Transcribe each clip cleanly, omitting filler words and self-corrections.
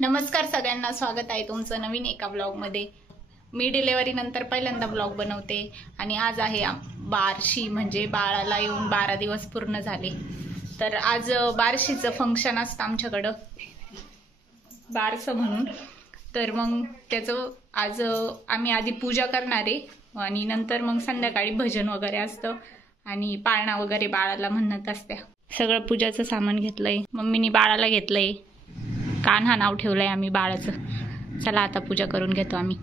नमस्कार सगळ्यांना, स्वागत आहे तुमचं नवीन एका ब्लॉगमध्ये। मी डिलिव्हरी नंतर पहिल्यांदा ब्लॉग बनवते आणि आज आहे बारशी, म्हणजे बाळाला येऊन 12 दिवस पूर्ण झाले। तर आज बारशीचं फंक्शन असतं आमच्याकडं, बारसं म्हणून। तर मग त्याचं आज आम्ही आधी पूजा करणार आहे आणि नंतर मग संध्याकाळी भजन वगैरे असतं आणि पाळणा वगैरे बाळाला म्हणत असत्या। सगळं पूजाचं सामान घेतलंय, मम्मीनी बाळाला घेतलंय, कान्हा नाव ठेवलंय आम्ही बाळाचं। चला आता पूजा करून घेतो आम्ही।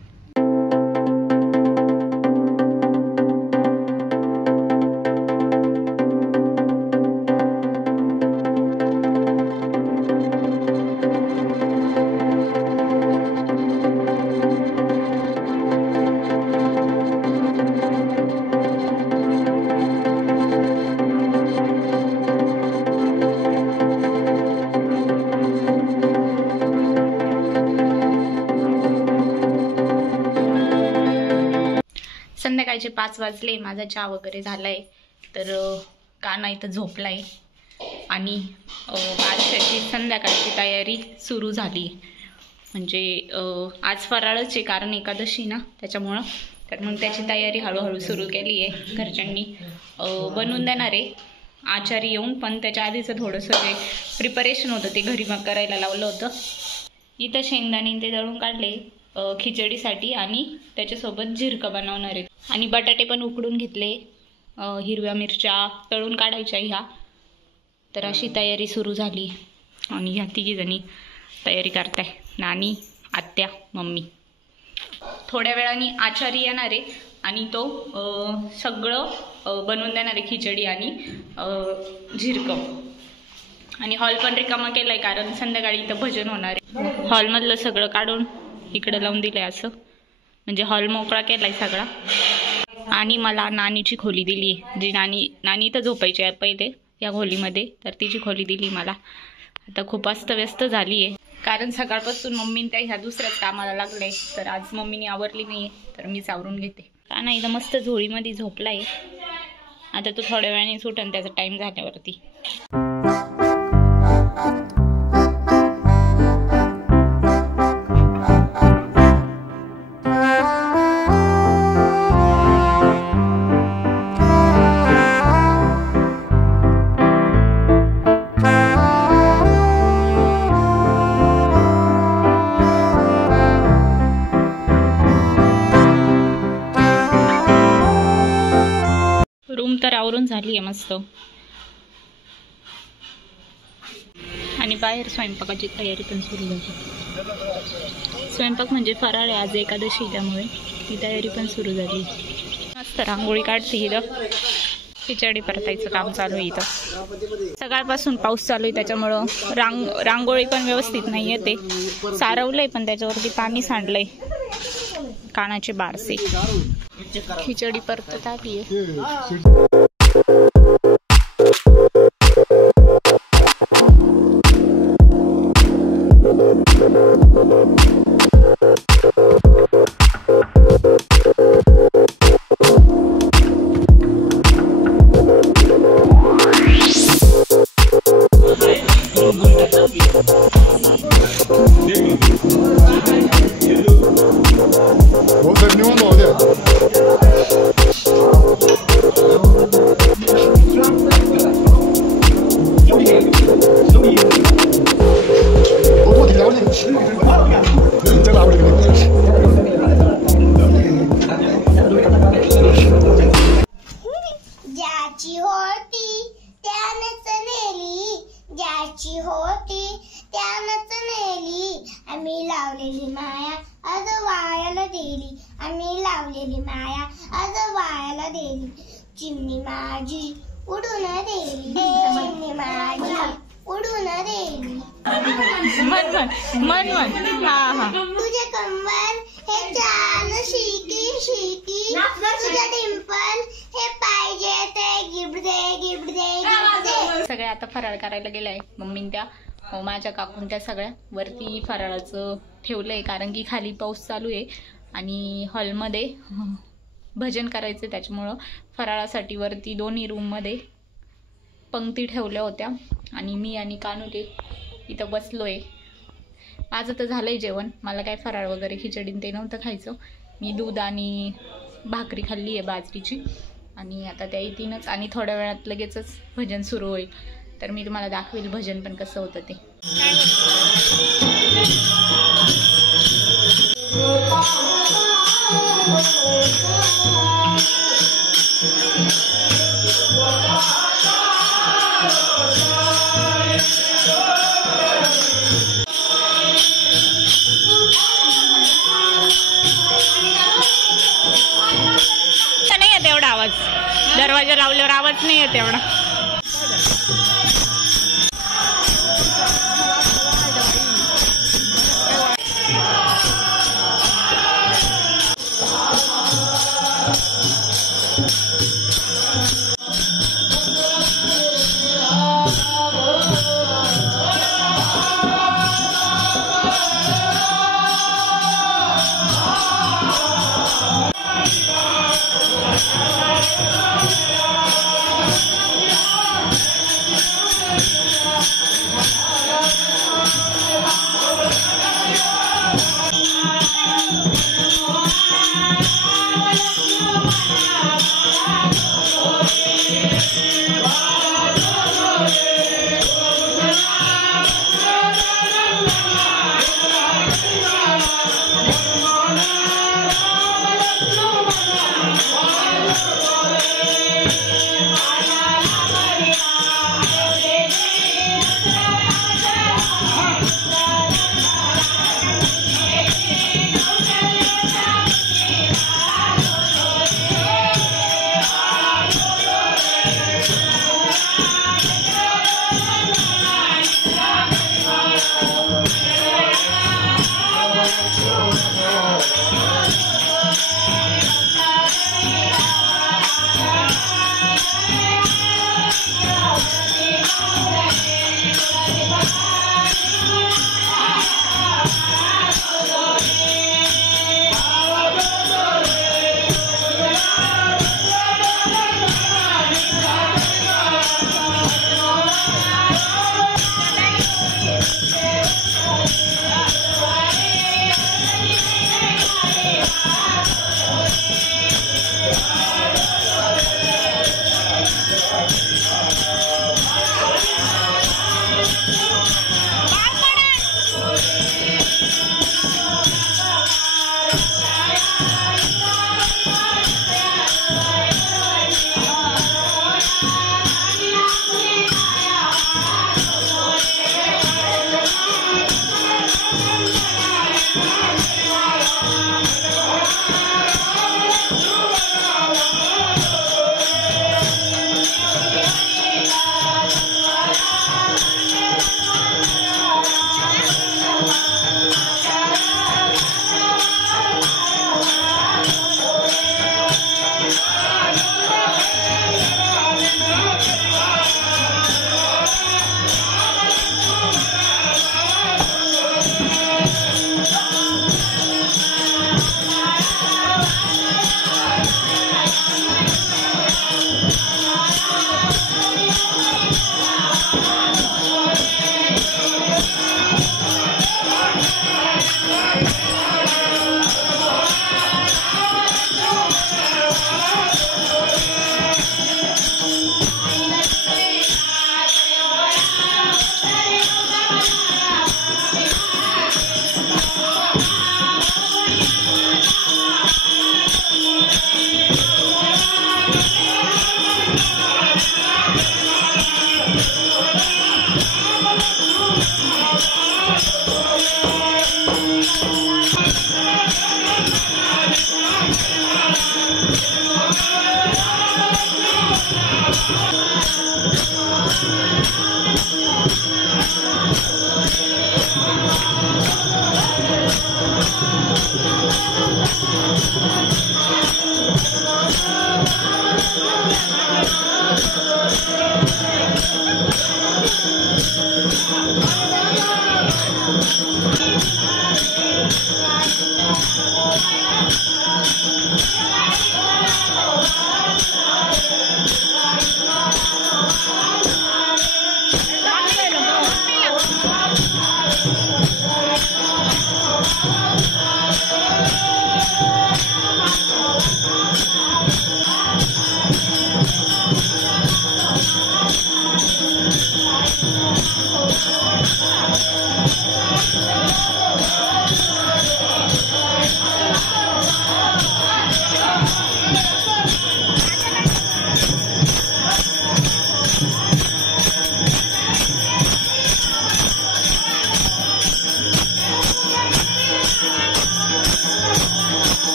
संध्याकाळचे 5 वाजले, माझा चहा वगैरे झालाय। तर कान्हा इथं झोपलाय आणि बारशाची संध्याकाळची तयारी सुरू झाली। म्हणजे आज फराळच आहे, कारण एकादशी ना, त्याच्यामुळं। तर मग त्याची तयारी हळूहळू सुरू केली आहे घरच्यांनी। बनवून देणार आहे आचारी येऊन, पण त्याच्या आधीचं थोडंसं जे प्रिपरेशन होतं ते घरी मग करायला लावलं होतं। इथं शेंगदाणे ते दळून काढले खिचडीसाठी आणि त्याच्यासोबत झिरकं बनवणार आहे। आणि बटाटे पण उकडून घेतले, हिरव्या मिरच्या तळून काढायच्या ह्या। तर अशी तयारी सुरू झाली आणि ह्या तिघी जणी तयारी करताय, नानी, आत्या, मम्मी। थोड्या वेळाने आचारी येणार आहे आणि तो सगळं बनवून देणार आहे, खिचडी आणि झिरकं। आणि हॉल पण रिकामा केलाय, कारण संध्याकाळी इथं भजन होणार आहे। हॉलमधलं सगळं काढून इकडे लावून दिलंय, असं म्हणजे हॉल मोकळा केलाय सगळा। आणि मला नानीची खोली दिली, जी नानी इथं झोपायची आहे पहिले या खोलीमध्ये, तर तिची खोली दिली मला। आता खूप अस्तव्यस्त झाली आहे, कारण सकाळपासून मम्मीने त्या ह्या दुसऱ्याच कामाला लागले। तर आज मम्मीने आवरली नाही, तर मीच आवरून घेते। कान्हा इथं मस्त झोळीमध्ये झोपलाय, आता तो थोड्या वेळाने सुटन त्याचा टाइम झाल्यावरती। रूम तर आवरून झाली आहे मस्त, आणि बाहेर स्वयंपाकाची तयारी पण सुरू झाली। स्वयंपाक म्हणजे फराळ आहे, आज एकादशी, त्यामुळे ही तयारी पण सुरू झाली। मस्त रांगोळी काढते इथं, खिचडी परतायचं काम चालू आहे इथं। सकाळपासून पाऊस चालू आहे, त्याच्यामुळं रांगोळी पण व्यवस्थित नाही येते, सारवलंय पण त्याच्यावरती पाणी सांडलंय। कानाचे बारसे, खिचडी परतत आली आहे। ज्याची होती त्यानंच नेली, आम्ही लावलेली माया आज वायाला दिली, आम्ही लावलेली माया आज वायाला दिली। चिमणी माझी उडून गेली, चिमणी माझी उडून गेली। मन हा तुझे कंबल हे छान शिकी शिकी, तुझे डिंपल हे पाहिजे ते गिफ्ट दे गिफ्ट दे गिफ्ट दे। सगळे आता फराळ करायला गेलाय मम्मीन त्या, माझ्या काकून त्या सगळ्या वरती फराळाचं ठेवलंय, कारण की खाली पाऊस चालू आहे आणि हॉलमध्ये भजन करायचं, त्याच्यामुळं फराळासाठी वरती दोन्ही रूममध्ये पंक्ती ठेवल्या होत्या आणि मी आणि कानुले इथं बसलोय। माझं तर झालंय जेवण. मला काय फराळ वगैरे खिचडीन ते नव्हतं खायचं. मी दूध आणि भाकरी खाल्ली आहे बाजरीची आणि आता त्या येतीनच आणि थोड्या वेळात लगेचच भजन सुरू होईल. तर मी तुम्हाला दाखवेल भजन पण कसं होतं ते. नाही येत एवढा आवाज, दरवाजा लावल्यावर आवाज नाही येत एवढा.